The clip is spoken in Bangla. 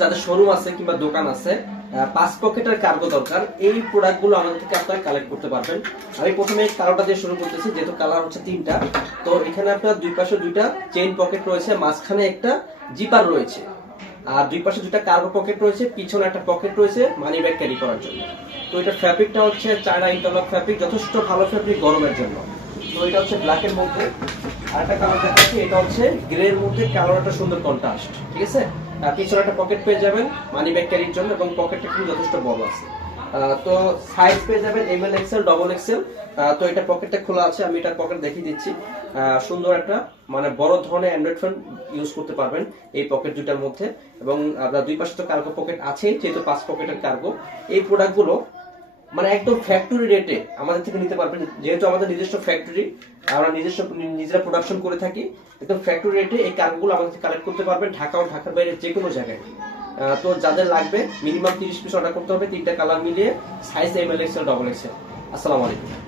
যাদের শোরুম আছে কিংবা দোকান আছে 5 পকেটের কার্গো দরকার, এই প্রোডাক্টগুলো আমাদের থেকে আপনারা কালেক্ট করতে পারবেন। আমি প্রথমে কালারটা দিয়ে শুরু করতেছি, যেহেতু কালার হচ্ছে 3টা। তো এখানে আপনার দুই পাশে 2টা চেইন পকেট রয়েছে, মাঝখানে একটা জিপার রয়েছে, আর দুই পাশে 2টা কার্গো পকেট রয়েছে, পিছনে একটা পকেট রয়েছে মানি ব্যাগ ক্যারি করার জন্য। তো এটা ফ্যাব্রিকটা হচ্ছে চায়না ইন্টারলক ফ্যাব্রিক, যথেষ্ট ভালো ফ্যাব্রিক গরমের জন্য। তো এটা হচ্ছে ব্ল্যাকের মধ্যে, আরেকটা কালার দেখাচ্ছি, এটা হচ্ছে গ্রে এর মধ্যে, কালারটা সুন্দর কন্ট্রাস্ট, ঠিক আছে। পিছনে একটা পকেট পেয়ে যাবেন মানি ব্যাগ ক্যারির জন্য, এবং পকেটটা কিন্তু যথেষ্ট বড় আছে। তো সাইজ পেয়ে যাবেন এমএল এক্সেল ডবল এক্সেল। তো এটা পকেটটা খোলা আছে, আমি এটা পকেট দেখিয়ে দিচ্ছি। সুন্দর একটা মানে বড় ধরনের অ্যান্ড্রয়েড ফোন ইউজ করতে পারবেন এই পকেট দুটার মধ্যে। এবং আপনার দুই পাশে তো কার্গো পকেট আছেই, যেহেতু 5 পকেটের কার্গো। এই প্রোডাক্টগুলো মানে একদম ফ্যাক্টরি রেটে আমাদের থেকে নিতে পারবেন, যেহেতু আমাদের নিজস্ব ফ্যাক্টরি, আমরা নিজেরা প্রোডাকশন করে থাকি। একদম ফ্যাক্টরি রেটে এই কার্গোগুলো আমাদের থেকে কালেক্ট করতে পারবেন, ঢাকা ও ঢাকার বাইরে যে কোনো জায়গায়। তো যাদের লাগবে মিনিমাম 30 পিস অর্ডার করতে হবে, 3টা কালার মিলিয়ে, size ML XL double XL. আসসালামু আলাইকুম।